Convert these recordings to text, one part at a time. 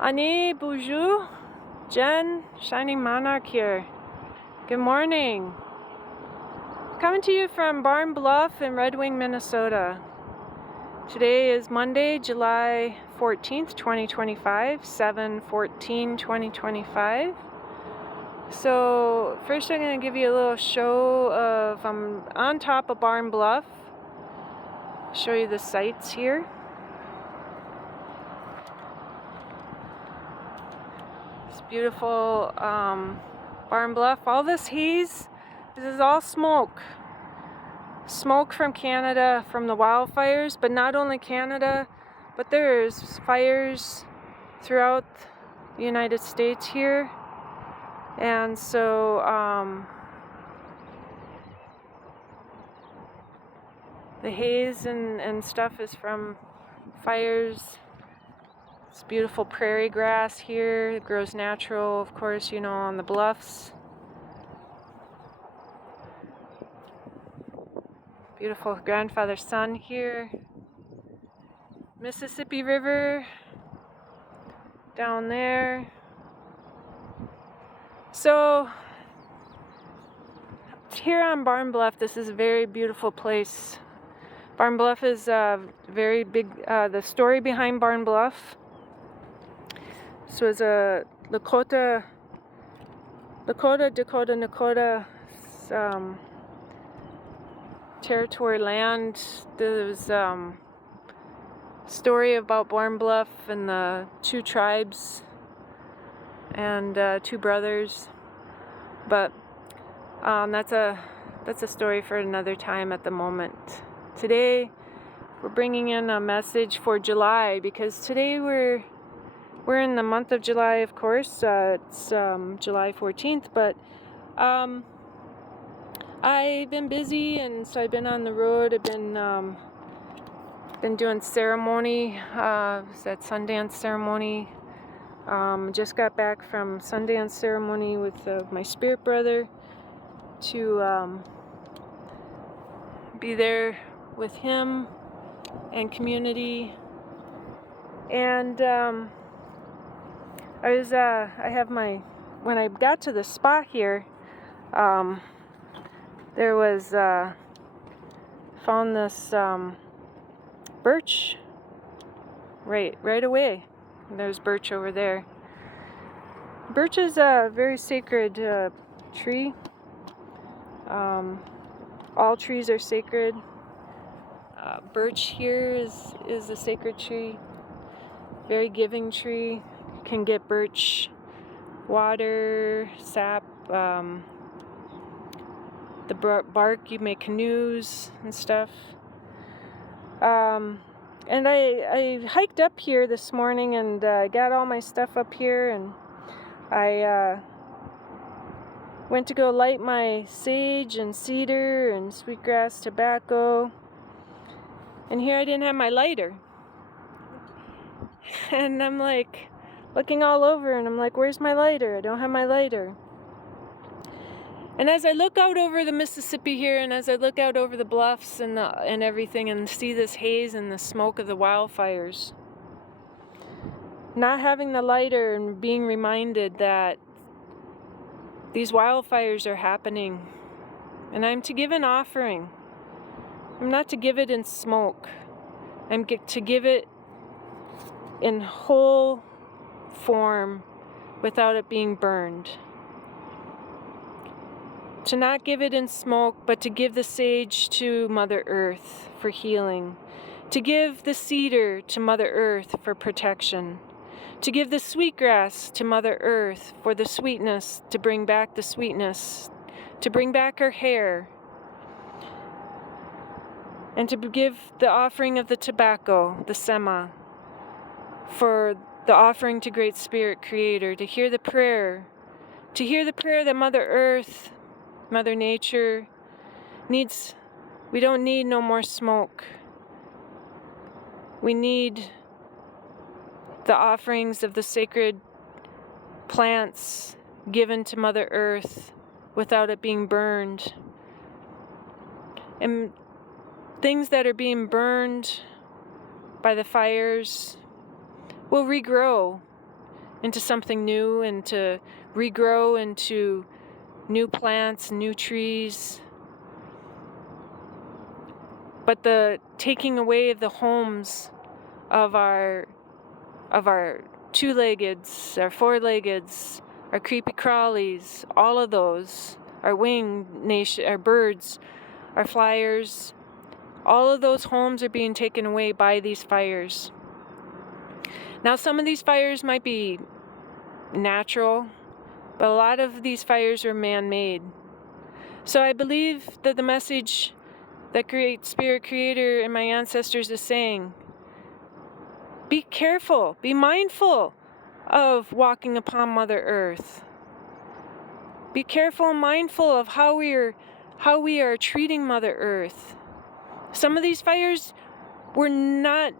Ani, bonjour, Jen, Shining Monarch here. Good morning. Coming to you from Barn Bluff in Red Wing, Minnesota. Today is Monday, July 14th, 2025, 7/14/2025. So first I'm going to give you a little show of, I'm on top of Barn Bluff. Show you the sights here. It's beautiful Barn Bluff. All this haze, this is all smoke. Smoke from Canada, from the wildfires, but not only Canada, but there's fires throughout the United States here. And so the haze and stuff is from fires. It's beautiful prairie grass here. It grows natural, of course, you know, on the bluffs. Beautiful grandfather son here. Mississippi River down there. So here on Barn Bluff, this is a very beautiful place. Barn Bluff is very big. The story behind Barn Bluff. This was a Lakota territory land. There was story about Barn Bluff and the two tribes and two brothers, but that's a story for another time at the moment. Today we're bringing in a message for July, because today we're in the month of July, of course. It's July 14th, but I've been busy, and so I've been on the road. I've been doing ceremony. It's that Sundance ceremony. Just got back from Sundance ceremony with my spirit brother to be there with him and community. And when I got to the spot here, there was found this birch right away. There's birch over there. Birch is a very sacred tree. All trees are sacred. Birch here is a sacred tree. Very giving tree. You can get birch water, sap, the bark, you make canoes and stuff. And I hiked up here this morning, and I got all my stuff up here, and I went to go light my sage and cedar and sweetgrass tobacco, and here I didn't have my lighter. And I'm like looking all over, and I'm like, where's my lighter? I don't have my lighter. And as I look out over the Mississippi here, and as I look out over the bluffs and everything, and see this haze and the smoke of the wildfires, not having the lighter and being reminded that these wildfires are happening, and I'm to give an offering. I'm not to give it in smoke. I'm to give it in whole form without it being burned. To not give it in smoke, but to give the sage to Mother Earth for healing. To give the cedar to Mother Earth for protection. To give the sweetgrass to Mother Earth for the sweetness, to bring back the sweetness, to bring back her hair. And to give the offering of the tobacco, the sema, for the offering to Great Spirit Creator, to hear the prayer that Mother Earth, Mother Nature needs. We don't need no more smoke. We need the offerings of the sacred plants given to Mother Earth without it being burned. And things that are being burned by the fires will regrow into something new and to regrow into new plants, new trees. But the taking away of the homes of our two-leggeds, our four-leggeds, our creepy crawlies, all of those, our winged nation, our birds, our flyers, all of those homes are being taken away by these fires. Now, some of these fires might be natural, but a lot of these fires are man-made. So I believe that the message that Great Spirit Creator and my ancestors is saying, be careful, be mindful of walking upon Mother Earth. Be careful and mindful of how we are treating Mother Earth. Some of these fires could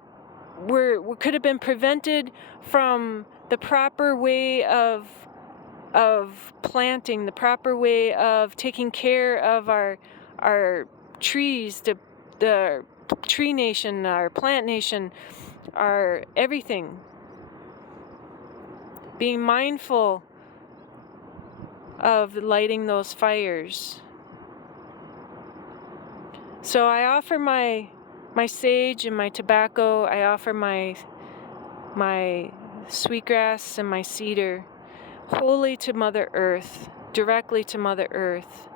have been prevented from the proper way of planting, the proper way of taking care of our trees, the tree nation, our plant nation, our everything. Being mindful of lighting those fires. So I offer my sage and my tobacco. I offer my sweetgrass and my cedar wholly to Mother Earth, directly to Mother Earth,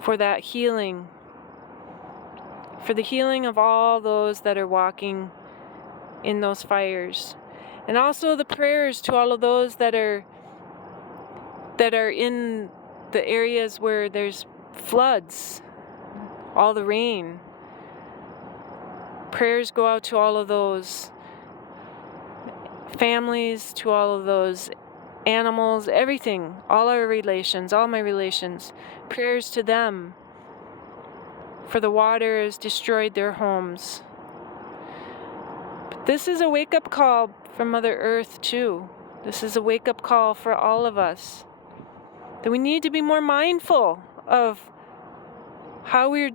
for that healing, for the healing of all those that are walking in those fires. And also the prayers to all of those that are in the areas where there's floods, all the rain. Prayers go out to all of those families, to all of those animals, everything, all our relations, all my relations. Prayers to them, for the water has destroyed their homes. But this is a wake-up call from Mother Earth too. This is a wake-up call for all of us, that we need to be more mindful of how we're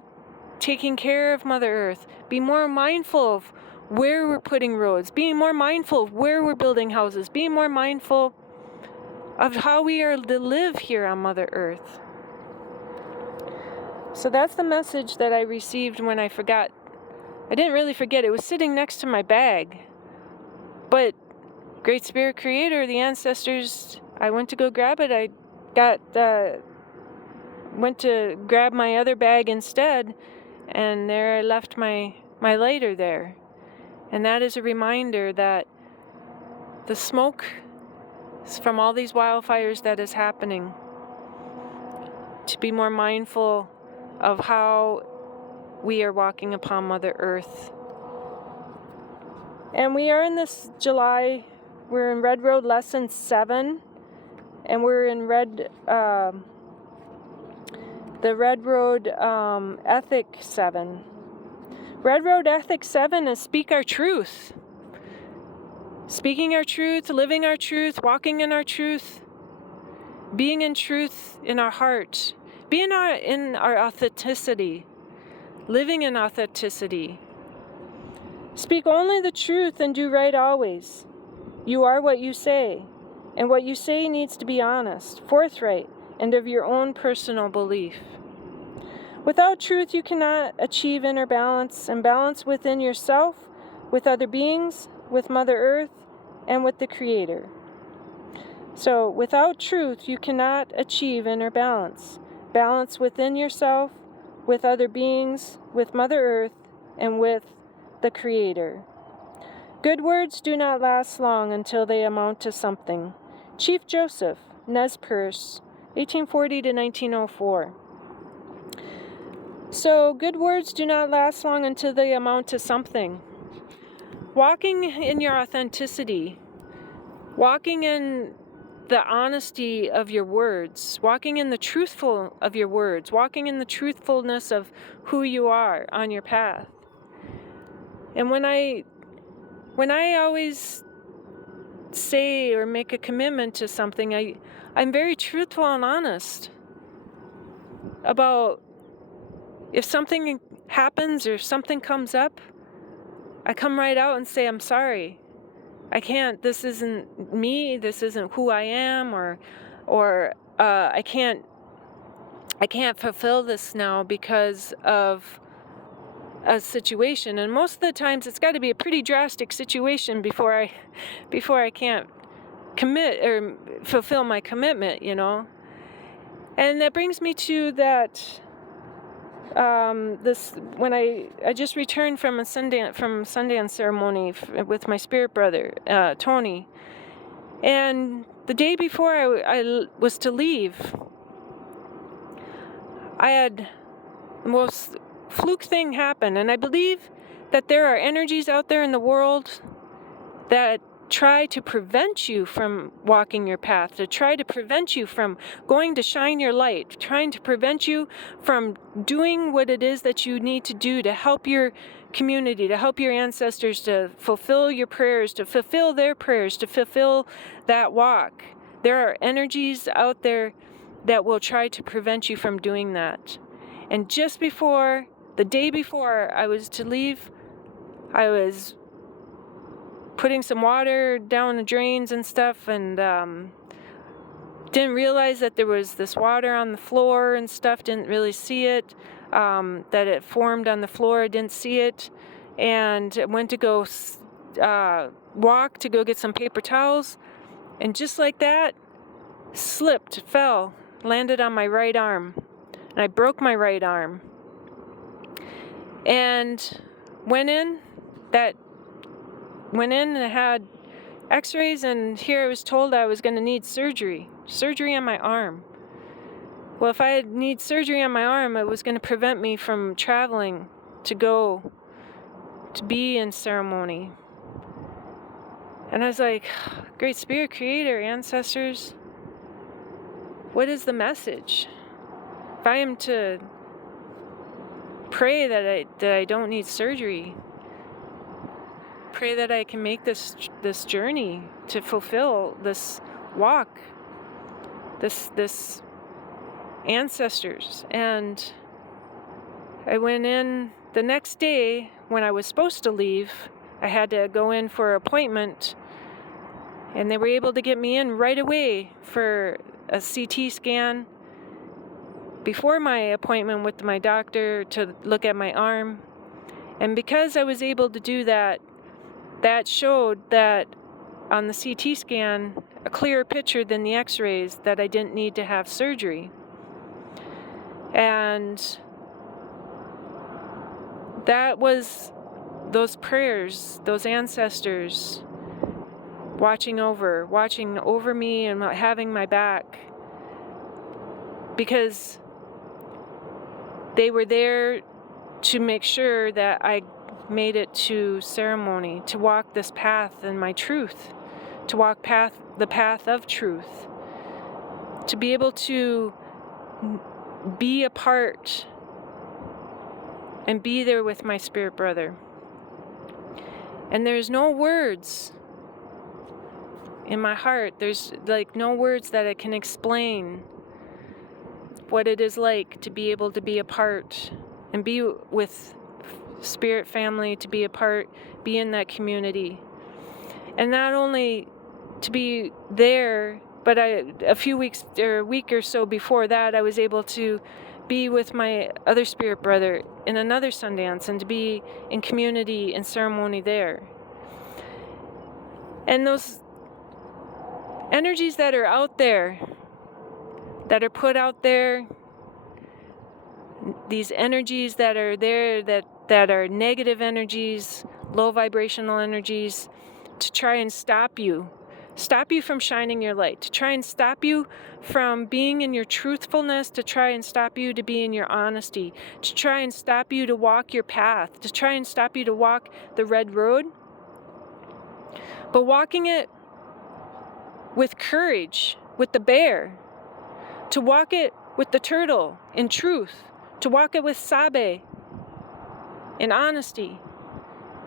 taking care of Mother Earth. Be more mindful of where we're putting roads. Being more mindful of where we're building houses. Being more mindful of how we are to live here on Mother Earth. So that's the message that I received when I forgot. I didn't really forget. It was sitting next to my bag. But Great Spirit Creator, the ancestors, I went to go grab it. I went to grab my other bag instead, and there I left my lighter there. And that is a reminder that the smoke from all these wildfires that is happening, to be more mindful of how we are walking upon Mother Earth. And we are in this July, we're in Red Road Lesson 7, and we're in the Red Road Ethic 7. Red Road Ethic 7 is speak our truth. Speaking our truth, living our truth, walking in our truth, being in truth in our heart, being in our authenticity, living in authenticity. Speak only the truth and do right always. You are what you say, and what you say needs to be honest, forthright, and of your own personal belief. Without truth, you cannot achieve inner balance and balance within yourself, with other beings, with Mother Earth, and with the Creator. So, without truth, you cannot achieve inner balance. Balance within yourself, with other beings, with Mother Earth, and with the Creator. Good words do not last long until they amount to something. Chief Joseph, Nez Perce, 1840 to 1904. So, good words do not last long until they amount to something. Walking in your authenticity, walking in the honesty of your words, walking in the truthful of your words, walking in the truthfulness of who you are on your path. And when I always say or make a commitment to something, I'm very truthful and honest about if something happens or something comes up. I come right out and say, I'm sorry. this isn't me, this isn't who I am, or I can't fulfill this now because of a situation. And most of the times it's got to be a pretty drastic situation before I can't commit or fulfill my commitment, you know. And that brings me to that when I just returned from Sundance ceremony with my spirit brother Tony, and the day before I was to leave, I had the most fluke thing happen. And I believe that there are energies out there in the world that try to prevent you from walking your path, to try to prevent you from going to shine your light, trying to prevent you from doing what it is that you need to do to help your community, to help your ancestors, to fulfill your prayers, to fulfill their prayers, to fulfill that walk. There are energies out there that will try to prevent you from doing that. And just before, the day before I was to leave, I was putting some water down the drains and stuff, and didn't realize that there was this water on the floor and stuff, didn't really see it, that it formed on the floor, didn't see it, and went to go walk to go get some paper towels, and just like that, slipped, fell, landed on my right arm, and I broke my right arm, and went in and I had x-rays, and here I was told I was going to need surgery on my arm. Well, if I need surgery on my arm, it was going to prevent me from traveling to go to be in ceremony. And I was like, Great Spirit, Creator, ancestors, what is the message? If I am to pray that I don't need surgery, pray that I can make this journey to fulfill this walk, this ancestors. And I went in the next day when I was supposed to leave. I had to go in for an appointment, and they were able to get me in right away for a CT scan before my appointment with my doctor to look at my arm. And because I was able to do that, that showed that on the CT scan, a clearer picture than the x-rays, that I didn't need to have surgery. And that was those prayers, those ancestors watching over me and having my back, because they were there to make sure that I made it to ceremony, to walk this path in my truth, to walk the path of truth, to be able to be a part and be there with my spirit brother. And there's no words in my heart, there's like no words that I can explain what it is like to be able to be a part and be with spirit family, to be a part, be in that community. And not only to be there, but a few weeks or a week or so before that, I was able to be with my other spirit brother in another Sundance and to be in community and ceremony there. And those energies that are out there, that are put out there, these energies that are there, that are negative energies, low vibrational energies, to try and stop you from shining your light, to try and stop you from being in your truthfulness, to try and stop you to be in your honesty, to try and stop you to walk your path, to try and stop you to walk the red road, but walking it with courage, with the bear, to walk it with the turtle in truth, to walk it with Sabe in honesty,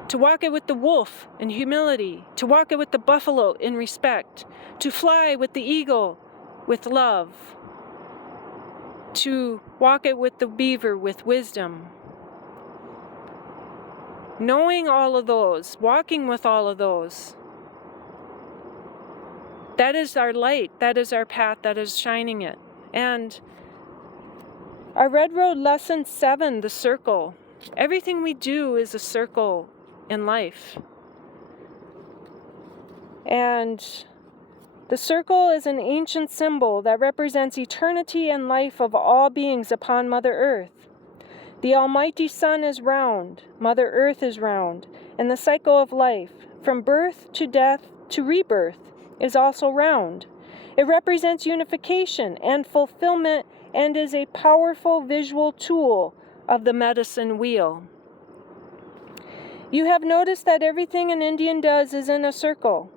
to walk it with the wolf in humility, to walk it with the buffalo in respect, to fly with the eagle with love, to walk it with the beaver with wisdom. Knowing all of those, walking with all of those, That is our light. That is our path. That is shining it. And our Red Road Lesson 7, the circle. Everything we do is a circle in life. And the circle is an ancient symbol that represents eternity and life of all beings upon Mother Earth. The Almighty Sun is round, Mother Earth is round, and the cycle of life, from birth to death to rebirth, is also round. It represents unification and fulfillment and is a powerful visual tool of the medicine wheel. You have noticed that everything an Indian does is in a circle,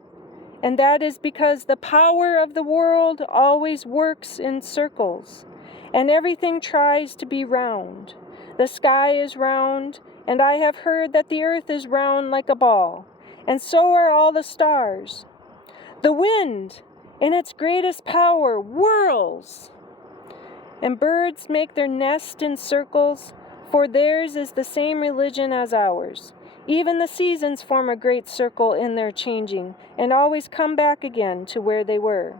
and that is because the power of the world always works in circles, and everything tries to be round. The sky is round, and I have heard that the earth is round like a ball, and so are all the stars. The wind, in its greatest power, whirls, and birds make their nest in circles, for theirs is the same religion as ours. Even the seasons form a great circle in their changing, and always come back again to where they were.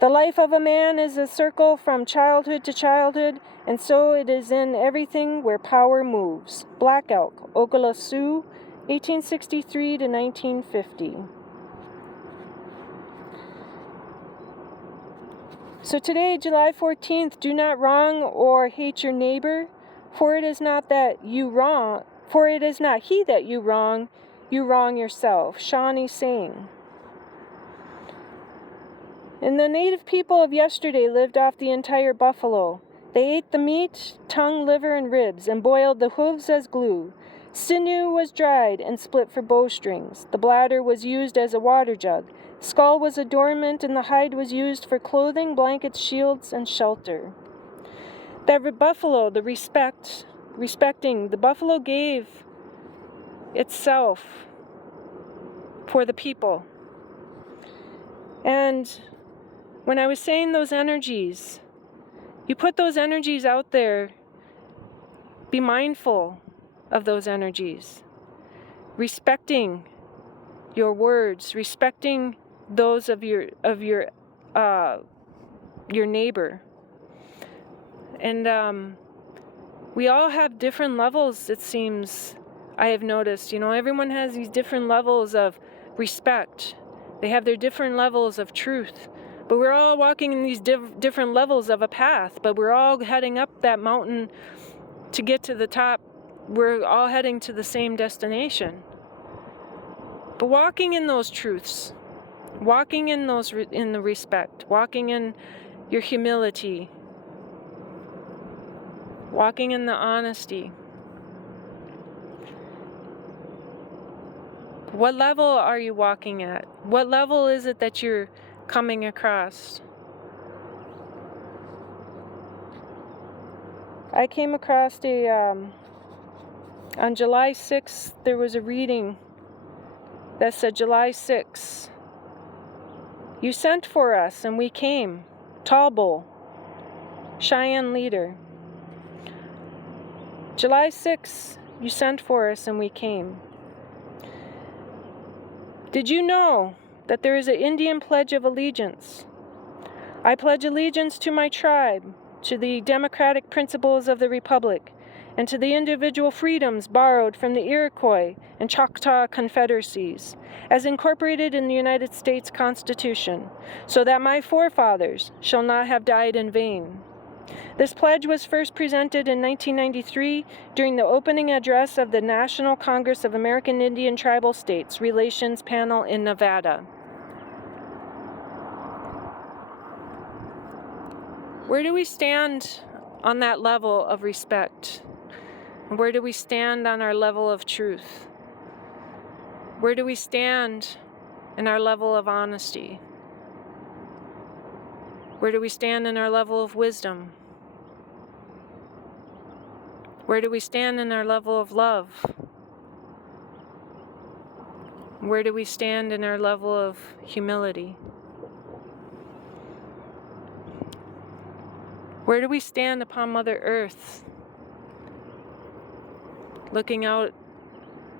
The life of a man is a circle from childhood to childhood, and so it is in everything where power moves. Black Elk, Oglala Sioux, 1863 to 1950. So today, July 14th, do not wrong or hate your neighbor, for it is not he that you wrong yourself. Shawn saying. And the native people of yesterday lived off the entire buffalo. They ate the meat, tongue, liver, and ribs, and boiled the hooves as glue. Sinew was dried and split for bowstrings. The bladder was used as a water jug. Skull was adornment, and the hide was used for clothing, blankets, shields, and shelter. That buffalo, respecting, the buffalo gave itself for the people. And when I was saying those energies, you put those energies out there, be mindful of those energies, respecting your words, respecting those of your neighbor. And we all have different levels, it seems. I have noticed, everyone has these different levels of respect. They have their different levels of truth. But we're all walking in these different levels of a path, but we're all heading up that mountain to get to the top. We're all heading to the same destination. But walking in those truths, walking in the respect, walking in your humility, walking in the honesty. What level are you walking at? What level is it that you're coming across? I came across on July 6th, there was a reading that said, July 6th, you sent for us and we came. Tall Bull, Cheyenne leader. July 6th, you sent for us and we came. Did you know that there is an Indian Pledge of Allegiance? I pledge allegiance to my tribe, to the democratic principles of the Republic, and to the individual freedoms borrowed from the Iroquois and Choctaw confederacies, as incorporated in the United States Constitution, so that my forefathers shall not have died in vain. This pledge was first presented in 1993 during the opening address of the National Congress of American Indian Tribal States Relations Panel in Nevada. Where do we stand on that level of respect? Where do we stand on our level of truth? Where do we stand in our level of honesty? Where do we stand in our level of wisdom? Where do we stand in our level of love? Where do we stand in our level of humility? Where do we stand upon Mother Earth? Looking out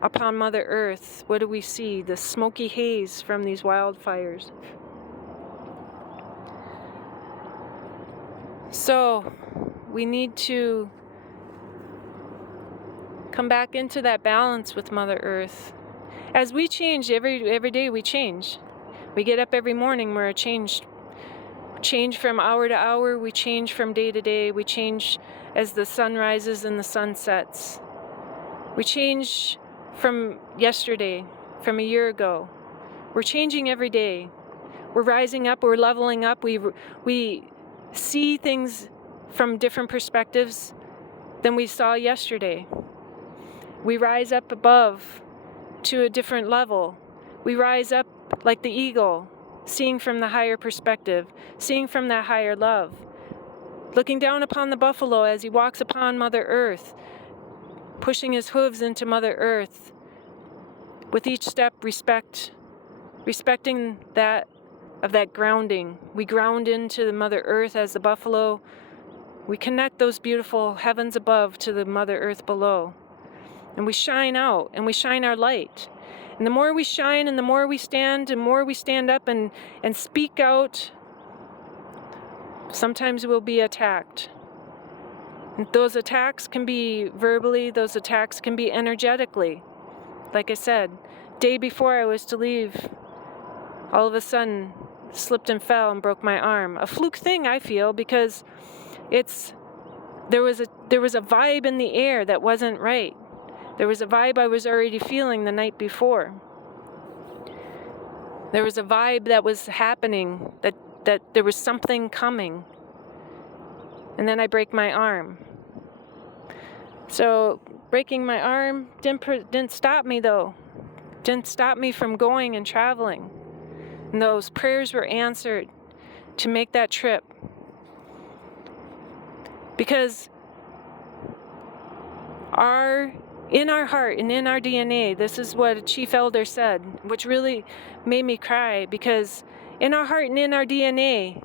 upon Mother Earth, what do we see? The smoky haze from these wildfires. So we need to come back into that balance with Mother Earth. As we change, every day we change. We get up every morning, we're changed. Change from hour to hour, we change from day to day, we change as the sun rises and the sun sets. We change from yesterday, from a year ago. We're changing every day. We're rising up, we're leveling up, we see things from different perspectives than we saw yesterday. We rise up above to a different level. We rise up like the eagle, seeing from the higher perspective, seeing from that higher love, looking down upon the buffalo as he walks upon Mother Earth, pushing his hooves into Mother Earth. With each step, respecting that grounding. We ground into the Mother Earth as the buffalo. We connect those beautiful heavens above to the Mother Earth below. And we shine out, and we shine our light. And the more we shine, and the more we stand, up and speak out, sometimes we'll be attacked. And those attacks can be verbally, those attacks can be energetically. Like I said, day before I was to leave, all of a sudden slipped and fell and broke my arm. A fluke thing, I feel, because there was a vibe in the air that wasn't right. There was a vibe I was already feeling the night before. There was a vibe that was happening, that there was something coming. And then I break my arm. So breaking my arm didn't stop me though. Didn't stop me from going and traveling. And those prayers were answered to make that trip. Because in our heart and in our DNA, this is what a chief elder said, which really made me cry, because in our heart and in our DNA,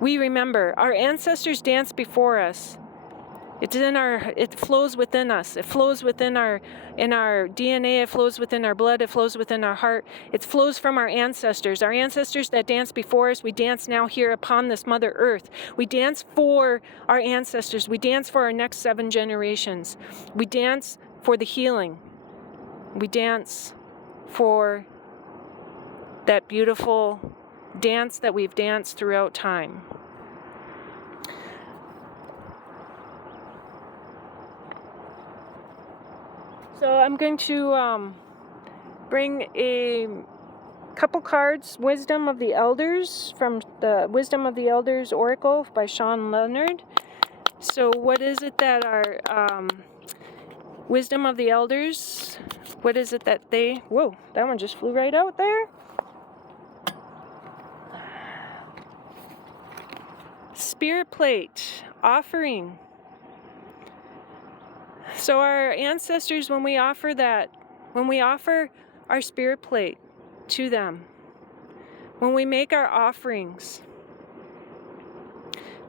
we remember our ancestors danced before us. It flows within us. It flows within our DNA. It flows within our blood. It flows within our heart. It flows from our ancestors. Our ancestors that danced before us, we dance now here upon this Mother Earth. We dance for our ancestors. We dance for our next 7 generations. We dance for the healing. We dance for that beautiful dance that we've danced throughout time. So I'm going to bring a couple cards, Wisdom of the Elders, from the Wisdom of the Elders Oracle by Shawn, Leonard. So what is it that our Wisdom of the Elders, what is it that they... Whoa, that one just flew right out there. Spirit plate, offering. So our ancestors, when we offer our spirit plate to them, when we make our offerings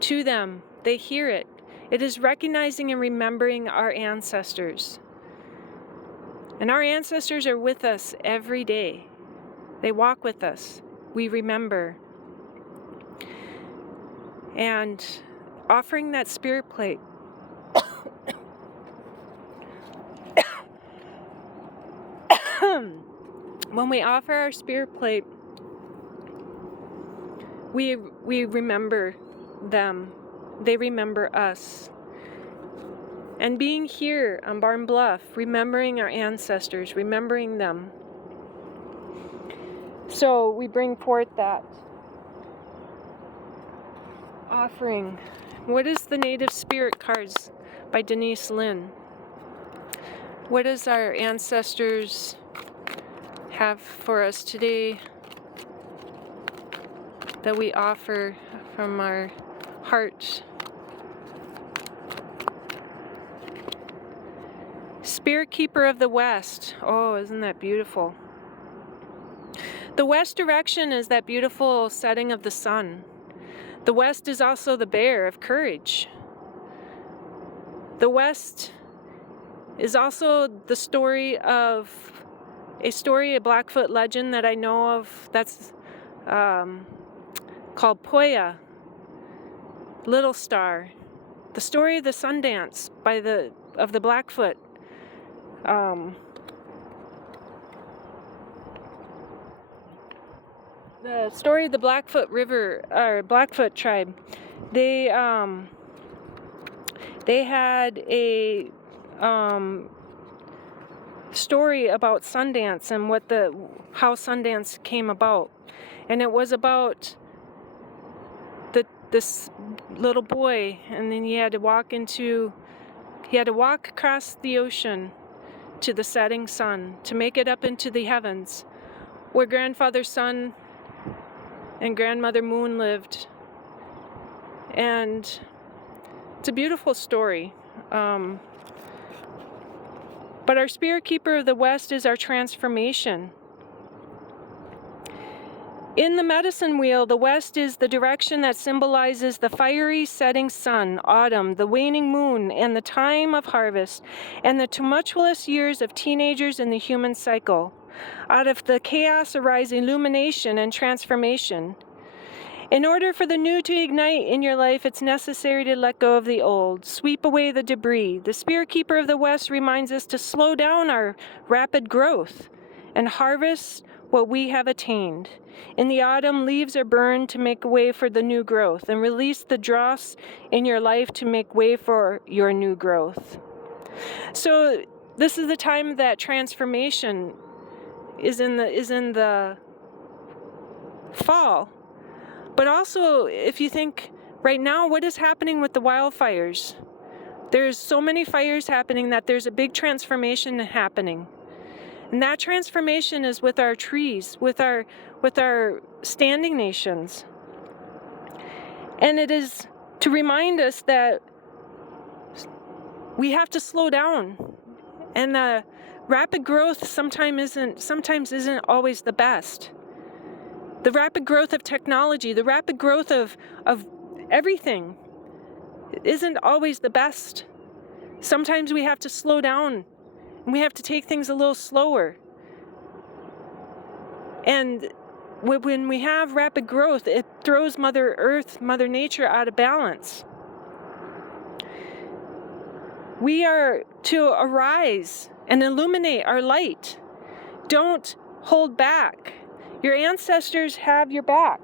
to them, they hear it. It is recognizing and remembering our ancestors. And our ancestors are with us every day. They walk with us. We remember. And offering that spirit plate, when we offer our spirit plate, we remember them. They remember us. And being here on Barn Bluff, remembering our ancestors, remembering them. So we bring forth that offering. What is the Native Spirit cards by Denise, Linn? What does our ancestors have for us today that we offer from our heart? Spirit Keeper of the West. Oh, isn't that beautiful? The west direction is that beautiful setting of the sun. The west is also the bear of courage. The west is also the story of a Blackfoot legend that I know of that's called Poya. Little Star, the story of the Sundance of the Blackfoot. The story of the Blackfoot River, or Blackfoot tribe. They had a story about Sundance and how Sundance came about, and it was about this little boy, and then he had to walk across the ocean to the setting sun to make it up into the heavens, where Grandfather Sun and Grandmother Moon lived. And it's a beautiful story. But our spirit keeper of the West is our transformation. In the medicine wheel, the West is the direction that symbolizes the fiery setting sun, autumn, the waning moon, and the time of harvest, and the tumultuous years of teenagers in the human cycle. Out of the chaos arise illumination and transformation. In order for the new to ignite in your life, it's necessary to let go of the old, sweep away the debris. The Spirit Keeper of the West reminds us to slow down our rapid growth and harvest what we have attained. In the autumn, leaves are burned to make way for the new growth, and release the dross in your life to make way for your new growth. So this is the time that transformation is in the fall. But also, if you think right now, what is happening with the wildfires? There's so many fires happening that there's a big transformation happening. And that transformation is with our trees, with our standing nations. And it is to remind us that we have to slow down. And the rapid growth sometimes isn't always the best. The rapid growth of technology, the rapid growth of everything isn't always the best. Sometimes we have to slow down and we have to take things a little slower. And when we have rapid growth, it throws Mother Earth, Mother Nature out of balance. We are to arise and illuminate our light. Don't hold back. Your ancestors have your back.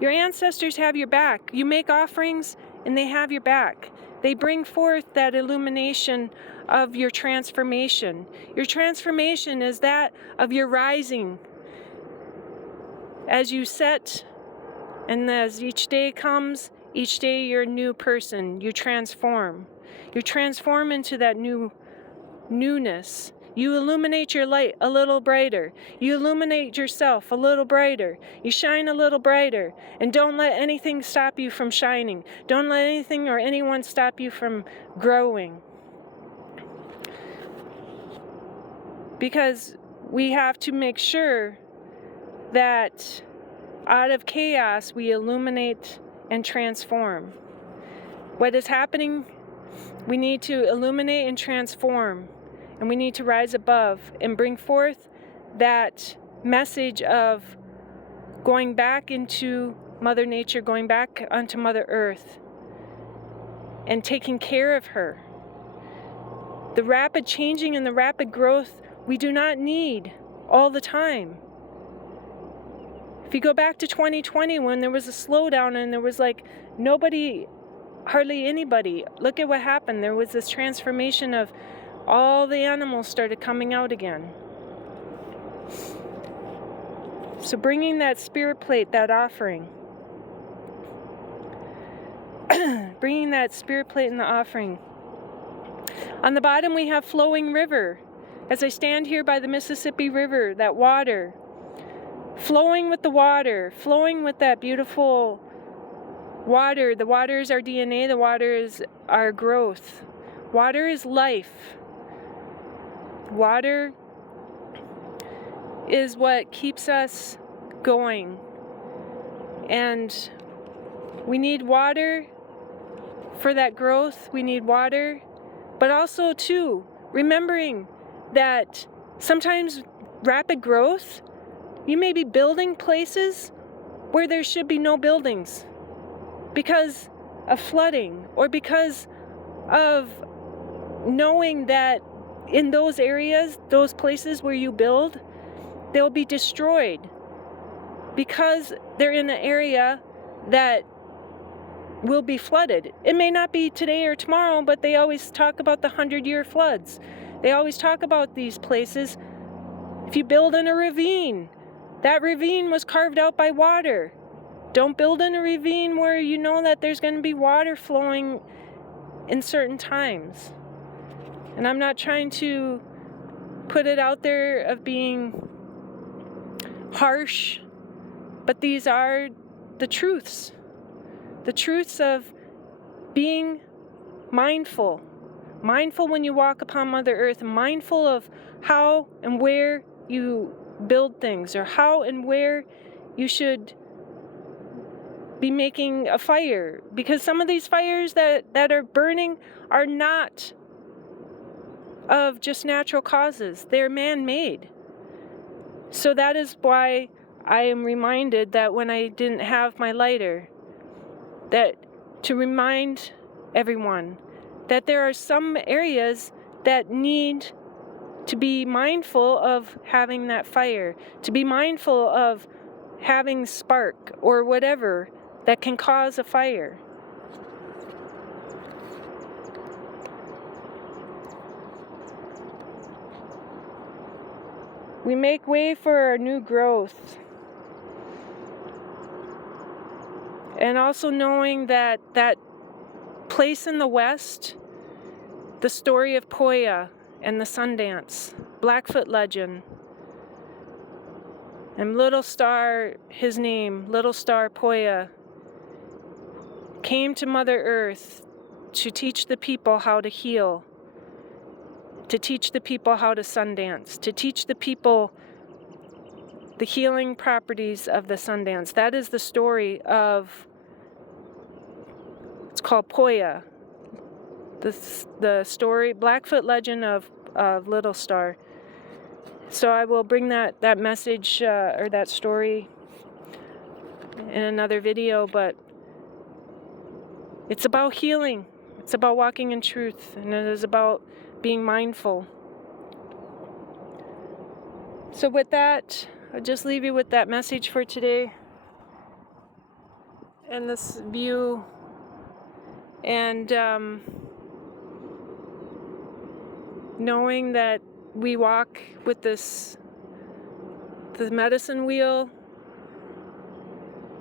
Your ancestors have your back. You make offerings and they have your back. They bring forth that illumination of your transformation. Your transformation is that of your rising. As you set and as each day comes, each day you're a new person. You transform. You transform into that newness. You illuminate your light a little brighter. You illuminate yourself a little brighter. You shine a little brighter. And don't let anything stop you from shining. Don't let anything or anyone stop you from growing. Because we have to make sure that out of chaos we illuminate and transform. What is happening? We need to illuminate and transform. And we need to rise above and bring forth that message of going back into Mother Nature, going back onto Mother Earth, and taking care of her. The rapid changing and the rapid growth we do not need all the time. If you go back to 2020 when there was a slowdown and there was hardly anybody, look at what happened. There was this transformation of all the animals started coming out again. So bringing that spirit plate, that offering. Bringing that spirit plate in the offering. On the bottom we have flowing river. As I stand here by the Mississippi River, that water, flowing with the water, flowing with that beautiful water. The water is our DNA, the water is our growth. Water is life. Water is what keeps us going. And we need water for that growth. We need water. But also, too, remembering that sometimes rapid growth, you may be building places where there should be no buildings. because of flooding, or because of knowing that in those areas, those places where you build, they'll be destroyed because they're in an area that will be flooded. It may not be today or tomorrow, but they always talk about the 100-year floods. They always talk about these places. If you build in a ravine, that ravine was carved out by water. Don't build in a ravine where you know that there's going to be water flowing in certain times. And I'm not trying to put it out there of being harsh, but these are the truths. The truths of being mindful. Mindful when you walk upon Mother Earth. Mindful of how and where you build things, or how and where you should be making a fire. Because some of these fires that are burning are not of just natural causes. They're man-made. So that is why I am reminded that when I didn't have my lighter, that to remind everyone that there are some areas that need to be mindful of having that fire, to be mindful of having spark or whatever that can cause a fire. We make way for our new growth. And also knowing that that place in the West, the story of Poya and the Sundance, Blackfoot legend, and Little Star, his name, Little Star Poya, came to Mother Earth to teach the people how to heal, to teach the people how to Sundance, to teach the people the healing properties of the Sundance. That is the story of, it's called Poya, the story, Blackfoot legend of Little Star. So I will bring that message or that story in another video, but it's about healing. It's about walking in truth, and it is about being mindful. So with that, I'll just leave you with that message for today and this view. And knowing that we walk with the medicine wheel,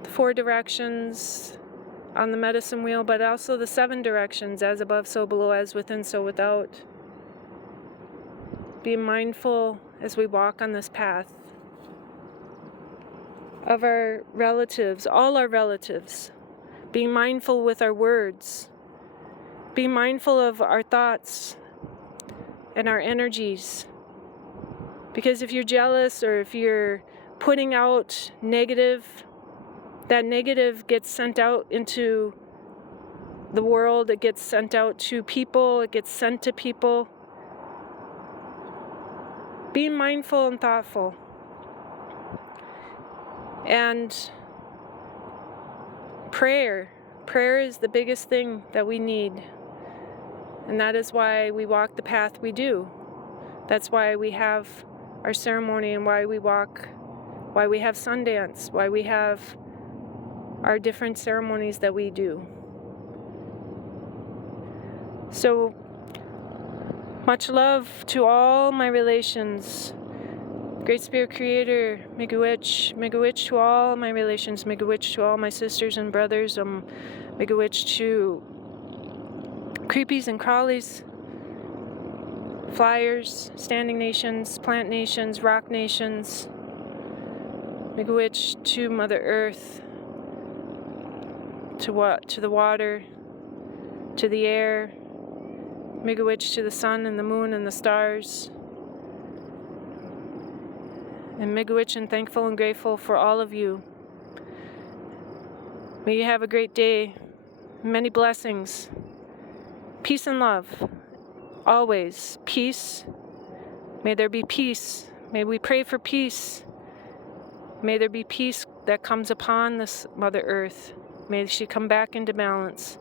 the 4 directions on the medicine wheel, but also the 7 directions, as above, so below, as within, so without. Being mindful as we walk on this path of our relatives, all our relatives. Being mindful with our words. Being mindful of our thoughts and our energies. Because if you're jealous, or if you're putting out negative, that negative gets sent out into the world, it gets sent out to people, it gets sent to people. Being mindful and thoughtful. And prayer. Prayer is the biggest thing that we need. And that is why we walk the path we do. That's why we have our ceremony, and why we walk, why we have Sundance, why we have our different ceremonies that we do. So, much love to all my relations. Great Spirit Creator, Miigwech to all my relations, Miigwech to all my sisters and brothers, Miigwech to creepies and crawlies, flyers, standing nations, plant nations, rock nations, Miigwech to Mother Earth, to the water, to the air, Miigwech to the sun and the moon and the stars. And Miigwech and thankful and grateful for all of you. May you have a great day. Many blessings. Peace and love. Always. Peace. May there be peace. May we pray for peace. May there be peace that comes upon this Mother Earth. May she come back into balance.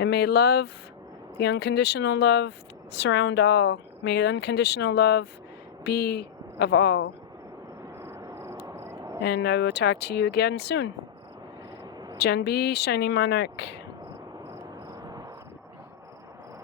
And may love, the unconditional love, surround all. May unconditional love be of all. And I will talk to you again soon. Jen B, Shining Monarch.